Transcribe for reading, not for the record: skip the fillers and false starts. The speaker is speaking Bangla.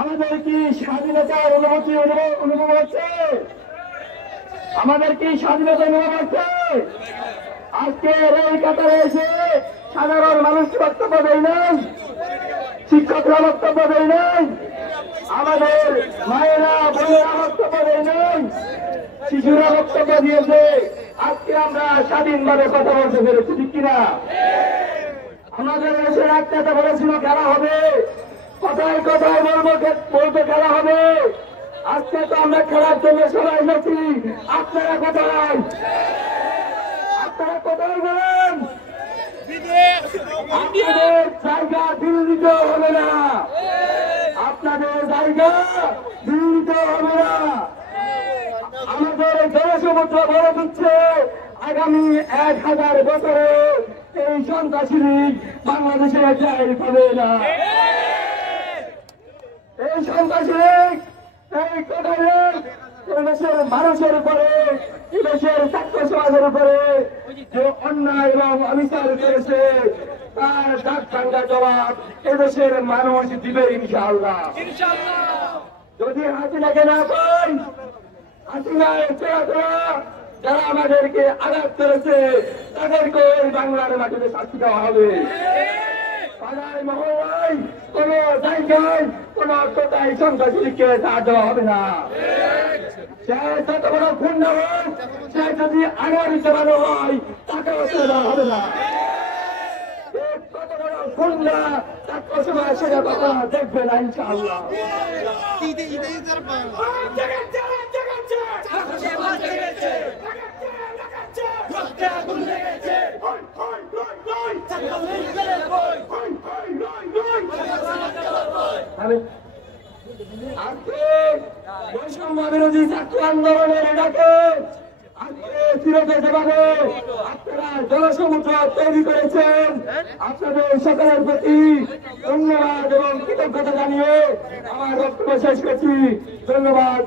আমাদের কি স্বাধীনতার অনুভব হচ্ছে? আমাদের কি স্বাধীনতা অনুভব হচ্ছে? আজকের এই কাতারে এসে সাধারণ মানুষ বক্তব্য দেয় নাই, শিক্ষকরা বক্তব্য দেয় নাই, আমাদের মায়েরা বোনেরা বক্তব্য দেয় নাই, শিশুরা বক্তব্য দিয়েছে। আজকে আমরা স্বাধীনভাবে কথা বলতে পেরেছি, ঠিক কিনা? আমাদের দেশের এক নেতা বলেছিল খেলা হবে, কথায় কথায় বলতে খেলা হবে। আজকে তো আমরা খেলার জন্য সবাই এসেছি, আপনারা কোথায়? আপনারা কোথায় বলেন? আপনাদের জায়গা দিল্লিতে হবে না, আপনাদের জায়গা দিল্লিতে হবে না। আমাদের জনসমুদ্র বলে দিচ্ছে আগামী 1000 বছরে এই সন্ত্রাসী লীগ বাংলাদেশে জায়গা পাবে না। এই সন্ত্রাসী লীগ এই কোটায় দেশের মানুষের উপরে, দেশের ছাত্র সমাজের উপরে যে অন্যায় এবং অবিচার করেছে তার দাগ ভাঙ্গা জবাব এদেশের মানুষ দিবে ইনশাআল্লাহ। যদি হাসিনাকে না পাই, হাসিনার চেহারা যারা আমাদেরকে আঘাত করেছে তাদেরকে ওই বাংলার মাটিতে শাস্তি দেওয়া হবে। পাড়ায় মহল্লায় কোন জায়গায় কোন কোথায় সন্ত্রাসীকে ছাড় দেওয়া হবে না। সে যত বড় খুন না হোক, সে যদি আগামী চালানো হয় তাকে ছেড়ে দেওয়া হবে না। কত বড় খুন না তাকে সময় সেটা কথা দেখবে না ইনশাআল্লাহ। বৈষম্য বিরোধী ছাত্র আন্দোলনের ডাকে আজকে ফিরতে যাবে। আপনারা জনসমুদ্র তৈরি করেছেন, আপনাদের সকলের প্রতি ধন্যবাদ এবং কৃতজ্ঞতা জানিয়ে আমার বক্তব্য শেষ করছি। ধন্যবাদ।